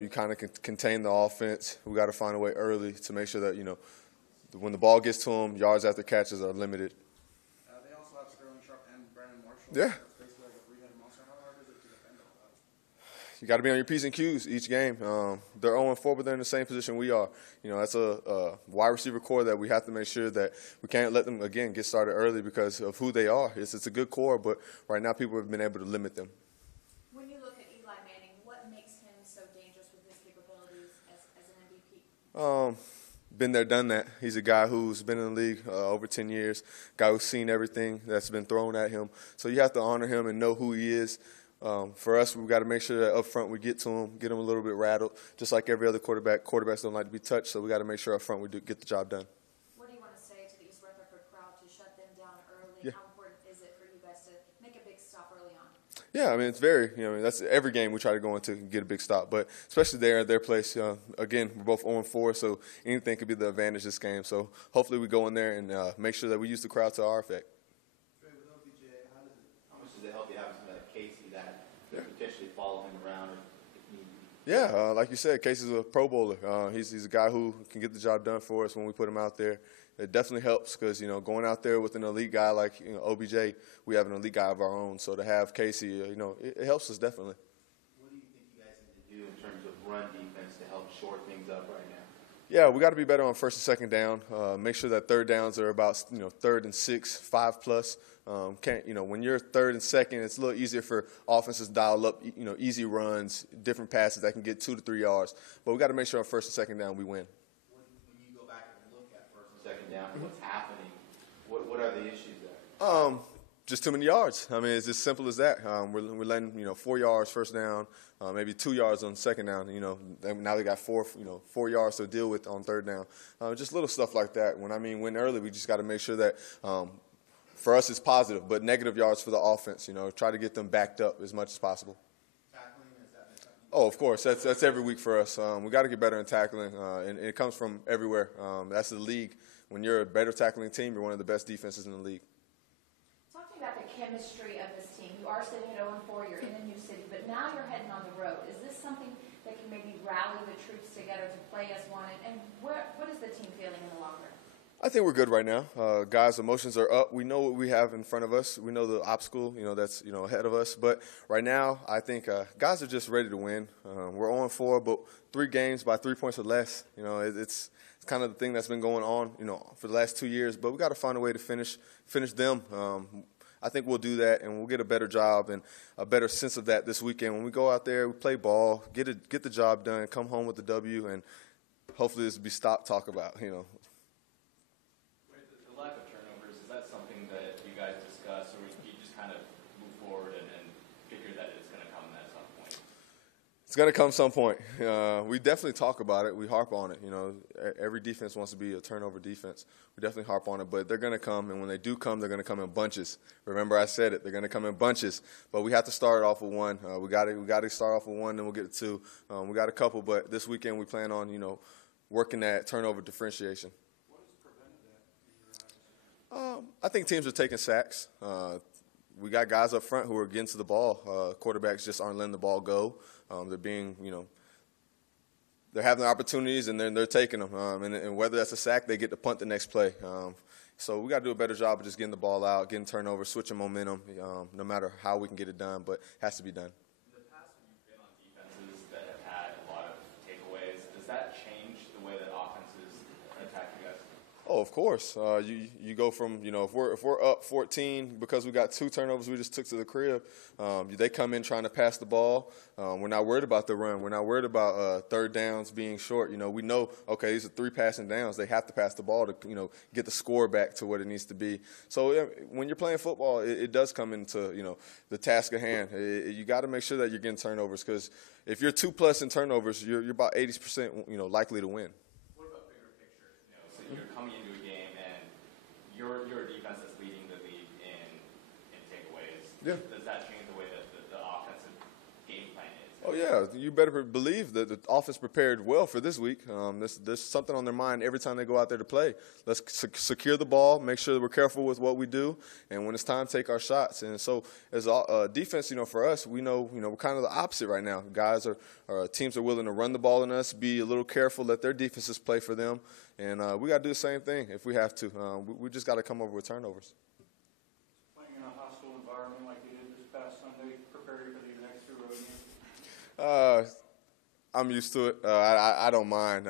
You kind of can contain the offense. We got to find a way early to make sure that, when the ball gets to them, yards after catches are limited. They also have Sterling Sharp and Brandon Marshall. Yeah. It's basically like a three-headed monster. How hard is it to defend all that? You got to be on your P's and Q's each game. They're 0-4, but they're in the same position we are. That's a wide receiver core that we have to make sure that we can't let them, again, get started early because of who they are. It's a good core, but right now people have been able to limit them. When you look at Eli Manning, what makes him so dangerous with his capabilities as an MVP? Been there, done that. He's a guy who's been in the league over 10 years, guy who's seen everything that's been thrown at him. So you have to honor him and know who he is. For us, we've got to make sure that up front we get to him, get him a little bit rattled, just like every other quarterback. Quarterbacks don't like to be touched, so we got to make sure up front we get the job done. What do you want to say to the East Rutherford crowd to shut them down early? Yeah. How important is it for you guys to make a big stop early on? Yeah, I mean, it's very, that's every game we try to go into and get a big stop. But especially there at their place, again, we're both 0-4, so anything could be the advantage this game. So hopefully we go in there and make sure that we use the crowd to our effect. With OBJ, how much does it help you having somebody like Casey that could potentially follow him around if need be? Yeah, like you said, Casey's a Pro Bowler. He's a guy who can get the job done for us when we put him out there. It definitely helps because, going out there with an elite guy like OBJ, we have an elite guy of our own. So to have Casey, it helps us definitely. What do you think you guys need to do in terms of run defense to help shore things up right now? Yeah, we got to be better on first and second down. Make sure that third downs are about 3rd and 6, 5+. When you're 3rd and 2nd, it's a little easier for offenses to dial up, easy runs, different passes that can get 2 to 3 yards. But we got to make sure on first and second down we win. When you go back and look at first and second down, what's happening? What are the issues there? Just too many yards. I mean, it's as simple as that. We're letting 4 yards first down, maybe 2 yards on second down. Now they got 4 yards to deal with on third down. Just little stuff like that. When I mean win early, we just got to make sure that for us it's positive, but negative yards for the offense. Try to get them backed up as much as possible. Tackling, is that something? Oh, of course. That's every week for us. We got to get better in tackling, and it comes from everywhere. That's the league. When you're a better tackling team, you're one of the best defenses in the league. Talk to me about the chemistry of this team. You are sitting at 0-4, you're in a new city, but now you're heading on the road. Is this something that can maybe rally the troops together to play as one? And what is the team feeling in the long run? I think we're good right now. Guys, emotions are up. We know what we have in front of us. We know the obstacle, that's, ahead of us. But right now, I think guys are just ready to win. We're 0-4, but 3 games by 3 points or less. It's kind of the thing that's been going on, for the last 2 years. But we got to find a way to finish them. I think we'll do that, and we'll get a better job and a better sense of that this weekend. When we go out there, we play ball, get the job done, come home with the W, and hopefully this will be stop talk about, The lack of turnovers, is that something that you guys discuss, or you just kind of move forward and figure that it's going to come at some point? It's going to come some point. We definitely talk about it. We harp on it. Every defense wants to be a turnover defense. We definitely harp on it, but they're going to come, and when they do come, they're going to come in bunches. Remember I said it. They're going to come in bunches, but we have to start off with one. We got to start off with one, then we'll get to 2. We got a couple, but this weekend we plan on, working that turnover differentiation. What has prevented that in your eyes? I think teams are taking sacks. We got guys up front who are getting to the ball. Quarterbacks just aren't letting the ball go. They're being, they're having the opportunities and they're taking them. And whether that's a sack, they get to punt the next play. So we got to do a better job of just getting the ball out, getting turnovers, switching momentum, no matter how we can get it done, but it has to be done. In the past, when you've been on defenses that have had a lot of takeaways, does that change the way that offenses attack you guys? Oh, of course. You go from, if we're up 14 because we got 2 turnovers we just took to the crib, they come in trying to pass the ball. We're not worried about the run. We're not worried about third downs being short. We know, okay, these are 3 passing downs. They have to pass the ball to, get the score back to what it needs to be. So when you're playing football, it does come into, the task at hand. You got to make sure that you're getting turnovers because if you're 2+ in turnovers, you're about 80%, likely to win. What about bigger picture? So you're coming into a game and you're a defense that's leading the league in takeaways. Yeah. Does that change the way that the offensive game plan is? Oh, yeah. You better believe that the offense prepared well for this week. There's something on their mind every time they go out there to play. Let's secure the ball, make sure that we're careful with what we do, and when it's time, take our shots. And so as a defense, for us, we know, we're kind of the opposite right now. Teams are willing to run the ball on us, be a little careful, let their defenses play for them. And we got to do the same thing if we have to. We just got to come over with turnovers. Playing in a hostile environment like you did this past Sunday, prepare you for these next 2 road games? I'm used to it. I don't mind.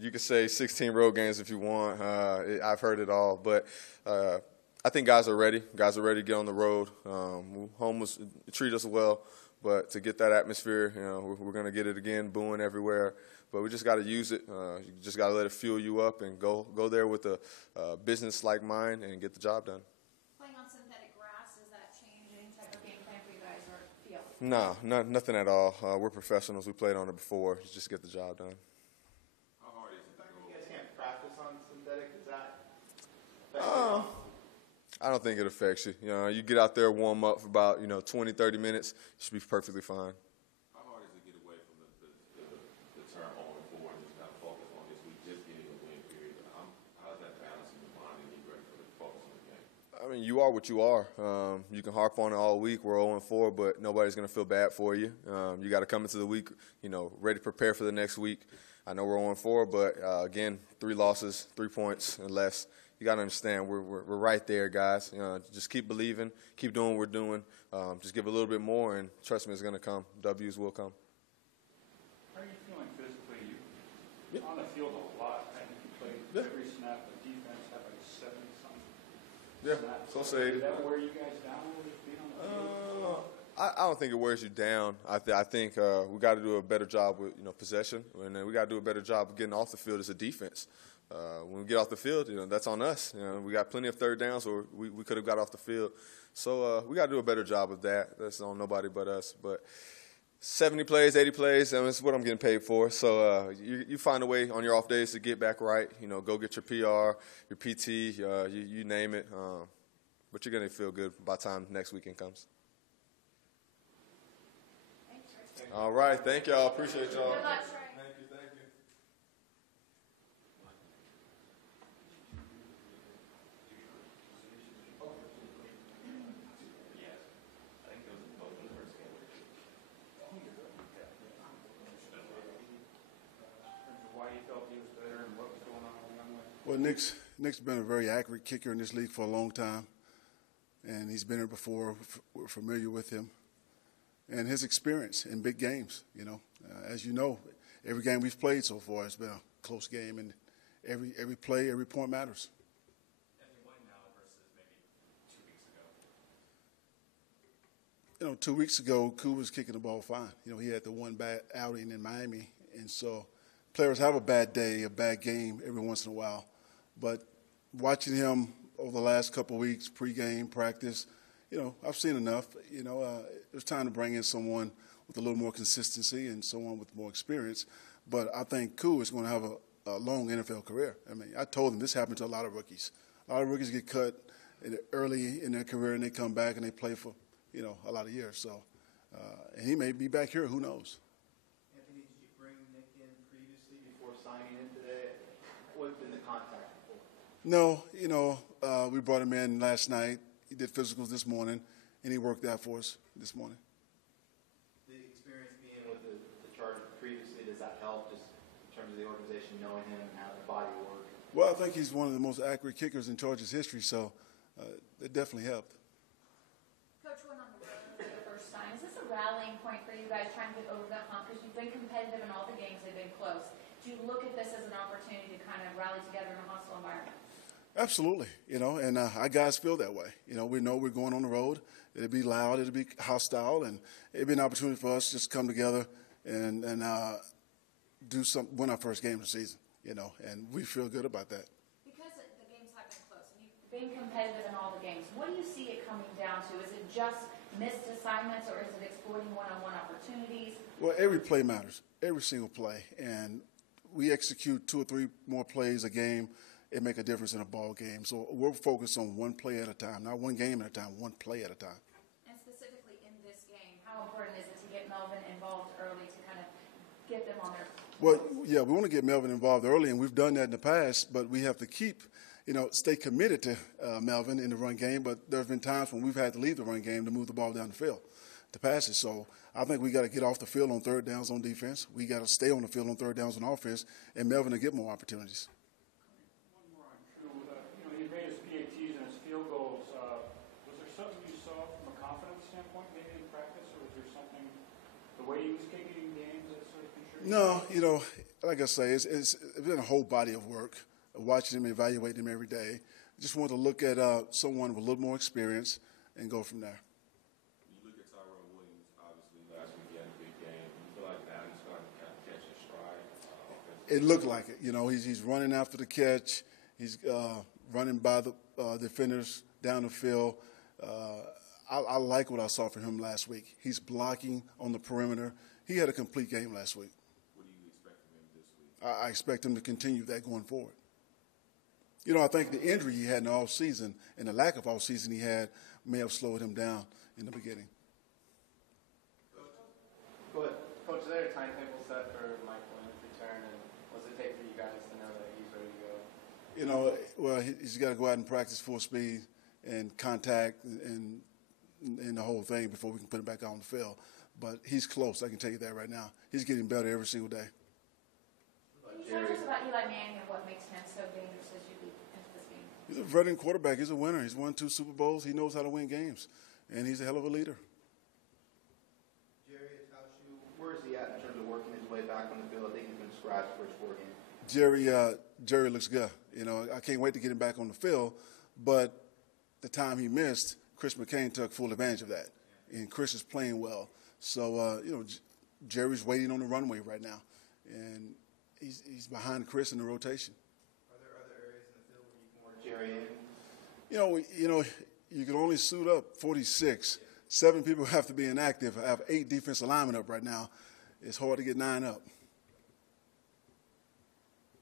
You could say 16 road games if you want. I've heard it all. But I think guys are ready. Guys are ready to get on the road. Home was treat us well. But to get that atmosphere, we're going to get it again, booing everywhere. But we just got to use it. You just got to let it fuel you up and go there with a business-like mind and get the job done. Playing on synthetic grass, does that change any type of game plan for you guys or feel? No, nothing at all. We're professionals. We played on it before. Just get the job done. How hard is it? You guys can't practice on synthetic? Is that? I don't think it affects you. You get out there, warm up for about 20, 30 minutes. You should be perfectly fine. How hard is it to get away from the term on forward and just kind of focus on this week, just getting a win period? How's that balancing the mind and getting ready for the focus on the game? I mean, you are what you are. You can harp on it all week. We're 0-4, but nobody's going to feel bad for you. You got to come into the week, ready to prepare for the next week. I know we're 0-4, but again, 3 losses, 3 points and less. You got to understand we're right there, guys. Just keep believing, keep doing what we're doing. Just give a little bit more, and trust me, it's going to come. W's will come. How are you feeling physically? You're on the field a lot. I think you played every snap. The defense had like 70-something. Yeah, snaps. so say it. Did that wear you guys down a little bit being on the field? I don't think it wears you down. I think we got to do a better job with possession, and then we got to do a better job of getting off the field as a defense. When we get off the field, that's on us. We got plenty of third downs, or we could have got off the field. So we got to do a better job of that. That's on nobody but us. But 70 plays, 80 plays, it's what I'm getting paid for. So you find a way on your off days to get back right. Go get your PR, your PT, you name it. But you're going to feel good by the time next weekend comes. Thanks, All right. Thank y'all. Appreciate y'all. Good luck, Trey. Thank you. Thank you. I think it was both in the first game. Why you felt he was better and what was going on with him? Well, Nick's been a very accurate kicker in this league for a long time, and he's been here before. We're familiar with him and his experience in big games. As you know, every game we've played so far has been a close game, and every play, every point matters. And you won now versus maybe 2 weeks ago. 2 weeks ago, Koo was kicking the ball fine. He had the one bad outing in Miami, and so players have a bad day, a bad game every once in a while. But watching him over the last couple of weeks, pregame, practice, I've seen enough. It's time to bring in someone with a little more consistency and someone with more experience. But I think Koo is going to have a long NFL career. I mean, I told him this happened to a lot of rookies. A lot of rookies get cut early in their career, and they come back and they play for, a lot of years. So, and he may be back here. Who knows? Anthony, did you bring Nick in previously before signing in today? What had been the contact before? No, we brought him in last night. He did physicals this morning, and he worked out for us this morning. The experience being with the Chargers previously, does that help just in terms of the organization, knowing him and how the body works? Well, I think he's one of the most accurate kickers in Chargers history, so it definitely helped. Coach went on the road for the first time. Is this a rallying point for you guys trying to get over that hump? Because you've been competitive in all the games, they've been close. Do you look at this as an opportunity to kind of rally together in a hostile environment? Absolutely, and our guys feel that way. We know we're going on the road. It'll be loud, it'll be hostile, and it'll be an opportunity for us to just come together and win our first game of the season, and we feel good about that. Because the games have been close, and you've been competitive in all the games, what do you see it coming down to? Is it just missed assignments, or is it exploiting one-on-one opportunities? Well, every play matters, every single play, and we execute 2 or 3 more plays a game. It make a difference in a ball game. So we're focused on one play at a time, not one game at a time, one play at a time. And specifically in this game, how important is it to get Melvin involved get them on their. Well, yeah, we want to get Melvin involved early, and we've done that in the past, but we have to keep, stay committed to Melvin in the run game, but there have been times when we've had to leave the run game to move the ball down the field to pass it. So I think we got to get off the field on third downs on defense. We got to stay on the field on third downs on offense, and Melvin will get more opportunities. One more on True. He made his PATs and his field goals. Was there something you saw from a confidence standpoint, maybe in practice, or was there something, the way he was kicking in games that sort of contributed? No, like I say, it's been a whole body of work, watching him, evaluating him every day. I just want to look at someone with a little more experience and go from there. You look at Tyrone Williams, obviously last week he had a big game. You feel like now he's starting to kind of catch his stride offensively? It looked like it. He's running after the catch. He's running by the defenders down the field. I like what I saw from him last week. He's blocking on the perimeter. He had a complete game last week. What do you expect from him this week? I expect him to continue that going forward. I think the injury he had in the offseason and the lack of offseason he had may have slowed him down in the beginning. Go ahead. Coach, is there a timetable set for Mike Williams' return, and what's it take for you guys to know that he's ready to go? Well, he's got to go out and practice full speed and contact and the whole thing before we can put him back out on the field. But he's close, I can tell you that right now. He's getting better every single day. Can you tell us about Eli Manning and what makes him so dangerous as you lead into this game? He's a veteran quarterback. He's a winner. He's won 2 Super Bowls. He knows how to win games. And he's a hell of a leader. Jerry, where is he at in terms of working his way back on the field? I think he's been scratched for his 4 games. Jerry looks good. I can't wait to get him back on the field. But the time he missed, Chris McCain took full advantage of that. And Chris is playing well. So, Jerry's waiting on the runway right now. And he's behind Chris in the rotation. Are there other areas in the field where you can work Jerry in? You can only suit up 46. 7 people have to be inactive. I have 8 defensive linemen up right now. It's hard to get 9 up.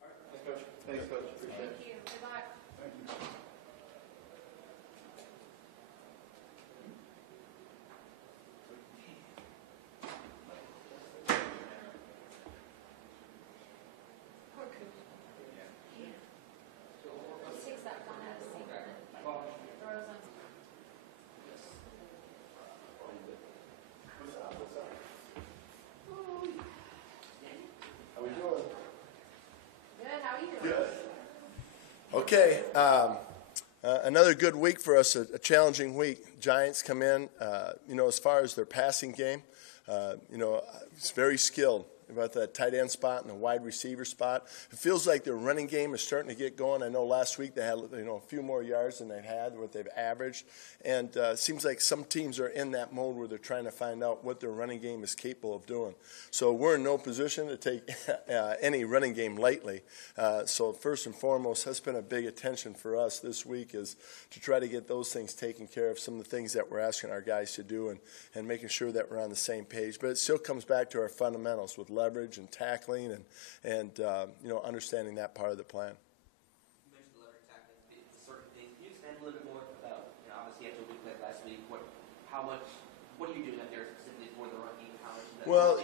All right. Thanks, Coach. Thanks, Coach. Appreciate it. Thank you. Good luck. Thank you. Takes that one out of sync and then throws them. How we doing? Good, how are you doing? Okay, another good week for us, a challenging week. Giants come in, as far as their passing game, it's very skilled about that tight end spot and the wide receiver spot. It feels like their running game is starting to get going. I know last week they had a few more yards than they had, what they've averaged. And it seems like some teams are in that mode where they're trying to find out what their running game is capable of doing. So we're in no position to take any running game lightly. So first and foremost, that's been a big attention for us this week, is to try to get those things taken care of, some of the things that we're asking our guys to do, and making sure that we're on the same page. But it still comes back to our fundamentals with leverage and tackling and understanding that part of the plan. You mentioned the leverage tackling, certain things. Can you expand a little bit more about, obviously after a week like last week, what are you doing up there specifically for the run game? How much is that? Well,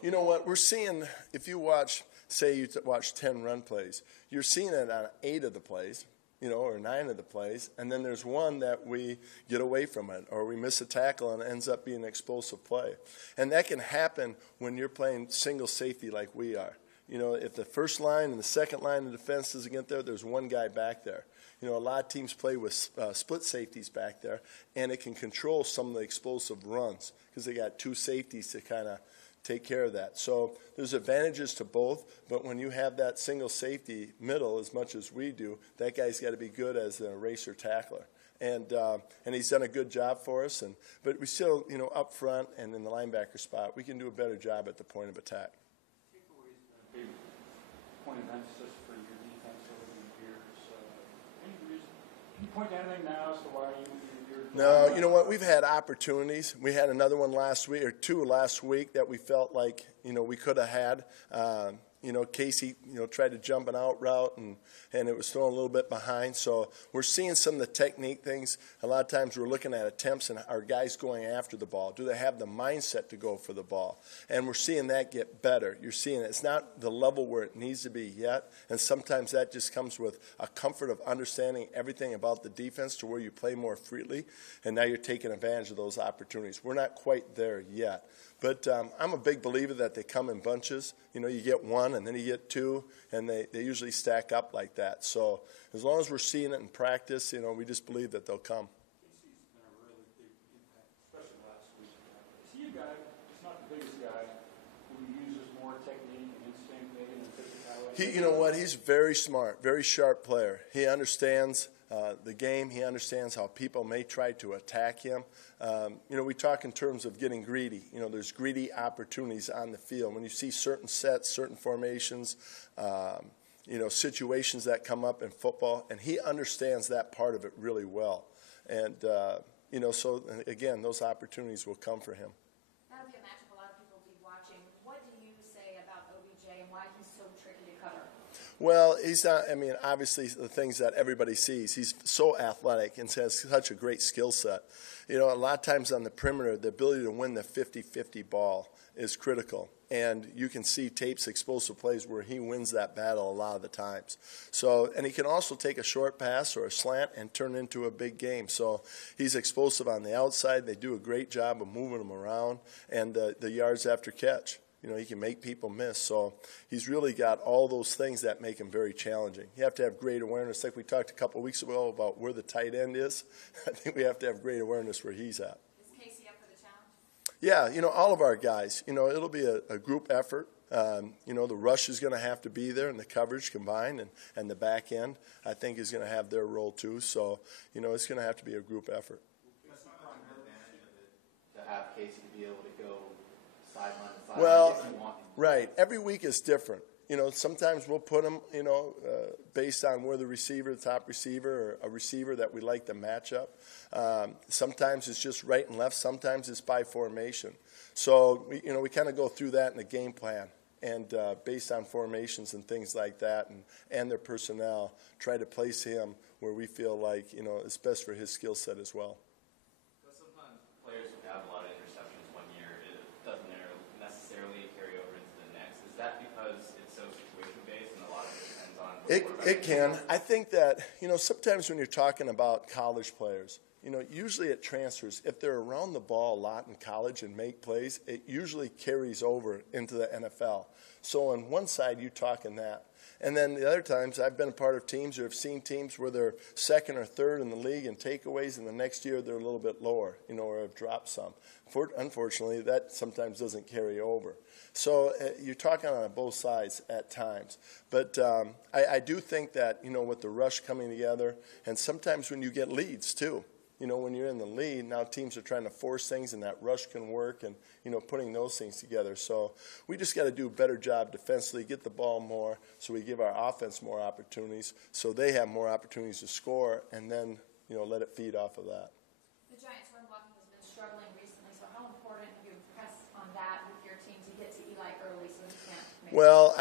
you know what, we're seeing, if you watch, say you watch 10 run plays, you're seeing it on 8 of the plays, or 9 of the plays, and then there's one that we get away from it, or we miss a tackle and it ends up being an explosive play. And that can happen when you're playing single safety like we are. If the first line and the second line of defense doesn't get there, there's one guy back there. A lot of teams play with split safeties back there, and it can control some of the explosive runs because they got 2 safeties to kind of take care of that. So there's advantages to both, but when you have that single safety middle as much as we do, that guy's got to be good as an eraser tackler. And he's done a good job for us. But we still, up front and in the linebacker spot, we can do a better job at the point of attack. Big point of emphasis for your defense over the years. Any reason? Can you point to anything now as to why you're No, you know what? We've had opportunities. We had another one last week, or 2 last week, that we felt like we could have had. Casey, tried to jump an out route and it was thrown a little bit behind. So we're seeing some of the technique things. A lot of times we're looking at attempts and our guys going after the ball. Do they have the mindset to go for the ball? And we're seeing that get better. You're seeing it's not the level where it needs to be yet. And sometimes that just comes with a comfort of understanding everything about the defense to where you play more freely. And now you're taking advantage of those opportunities. We're not quite there yet. But I'm a big believer that they come in bunches. You get one and then you get two, and they usually stack up like that. So as long as we're seeing it in practice, we just believe that they'll come. Casey's been a really big impact, especially last week. Is he a guy, he's not the biggest guy, who uses more technique and instinct maybe than physicality? You know what? He's very smart, very sharp player. He understands the game. He understands how people may try to attack him. We talk in terms of getting greedy. There's greedy opportunities on the field. When you see certain sets, certain formations, situations that come up in football, and he understands that part of it really well. And, so, again, those opportunities will come for him. That'll be a matchup a lot of people will be watching. What do you say about OBJ and why he's so tricky to cover? Well, he's not, obviously the things that everybody sees. He's so athletic and has such a great skill set. A lot of times on the perimeter, the ability to win the 50-50 ball is critical. And you can see tapes, explosive plays where he wins that battle a lot of the times. So, and he can also take a short pass or a slant and turn it into a big game. So he's explosive on the outside. They do a great job of moving him around, and the yards after catch. He can make people miss. So he's really got all those things that make him very challenging. You have to have great awareness. Like we talked a couple of weeks ago about where the tight end is. I think we have to have great awareness where he's at. Is Casey up for the challenge? Yeah, all of our guys. It'll be a group effort. The rush is going to have to be there and the coverage combined, and the back end, I think, is going to have their role too. So, it's going to have to be a group effort. To have Casey be able to go sideline to sideline. Well, right. Every week is different. Sometimes we'll put them, based on where the top receiver, or a receiver that we like to match up. Sometimes it's just right and left. Sometimes it's by formation. So, we kind of go through that in the game plan. And based on formations and things like that and their personnel, try to place him where we feel like, it's best for his skill set as well. Sometimes players who have a lot of interceptions one year, it doesn't necessarily carry over into the next. Is that because it's so situation-based and a lot of it depends on what It can. I think that, sometimes when you're talking about college players, usually it transfers. If they're around the ball a lot in college and make plays, it usually carries over into the NFL. So on one side, you're talking that. And then the other times, I've been a part of teams or have seen teams where they're second or third in the league in takeaways, and the next year they're a little bit lower, or have dropped some. Unfortunately, that sometimes doesn't carry over. So you're talking on both sides at times. But I do think that, with the rush coming together, and sometimes when you get leads too, when you're in the lead, now teams are trying to force things, and that rush can work, and, putting those things together. So we just got to do a better job defensively, get the ball more, so we give our offense more opportunities, so they have more opportunities to score, and then, let it feed off of that. The Giants' run blocking has been struggling recently, so how important have you impressed on that with your team to get to Eli early so he can't make Well,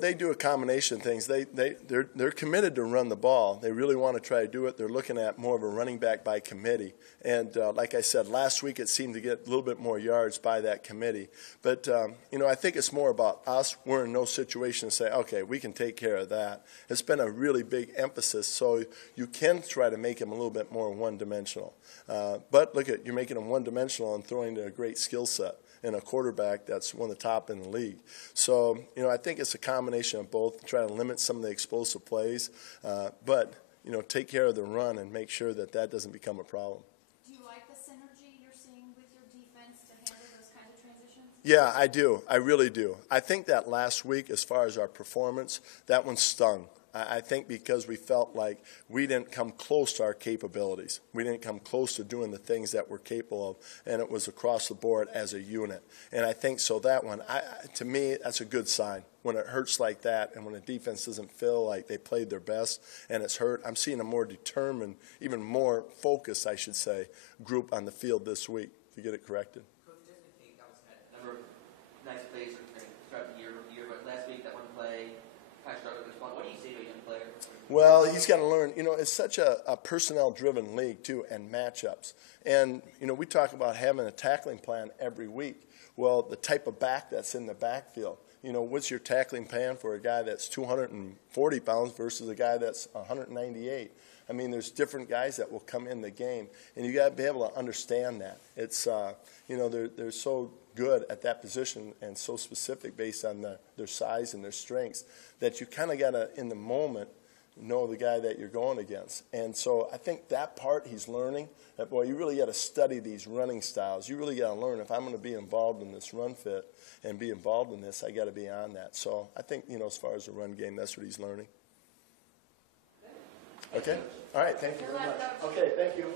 they do a combination of things. They're committed to run the ball. They really want to try to do it. They're looking at more of a running back by committee. And like I said, last week it seemed to get a little bit more yards by that committee. But, I think it's more about us. We're in no situation to say, okay, we can take care of that. It's been a really big emphasis, so you can try to make him a little bit more one-dimensional. But look you're making him one-dimensional and throwing to a great skill set and a quarterback that's one of the top in the league. So, I think it's a combination of both, try to limit some of the explosive plays, but, take care of the run and make sure that doesn't become a problem. Do you like the synergy you're seeing with your defense to handle those kinds of transitions? Yeah, I do. I really do. I think that last week, as far as our performance, that one stung. I think because we felt like we didn't come close to our capabilities. We didn't come close to doing the things that we're capable of, and it was across the board as a unit. And I think so that one, to me, that's a good sign. When it hurts like that and when the defense doesn't feel like they played their best and it's hurt, I'm seeing a more determined, even more focused, I should say, group on the field this week to get it corrected. Coach, just think that was a number of nice plays throughout the year, but last week that one play Well, he's got to learn. You know, it's such a personnel-driven league, too, and matchups. And, you know, we talk about having a tackling plan every week. Well, the type of back that's in the backfield. You know, what's your tackling plan for a guy that's 240 pounds versus a guy that's 198? I mean, there's different guys that will come in the game, and you got to be able to understand that. It's, you know, they're so good at that position and so specific based on their size and their strengths that you kind of got to, in the moment, know the guy that you're going against. And so I think that part he's learning, that, boy, you really got to study these running styles. You really got to learn, if I'm going to be involved in this run fit and be involved in this, I got to be on that. So I think, you know, as far as the run game, that's what he's learning. Okay? All right, thank you very much. Okay, thank you.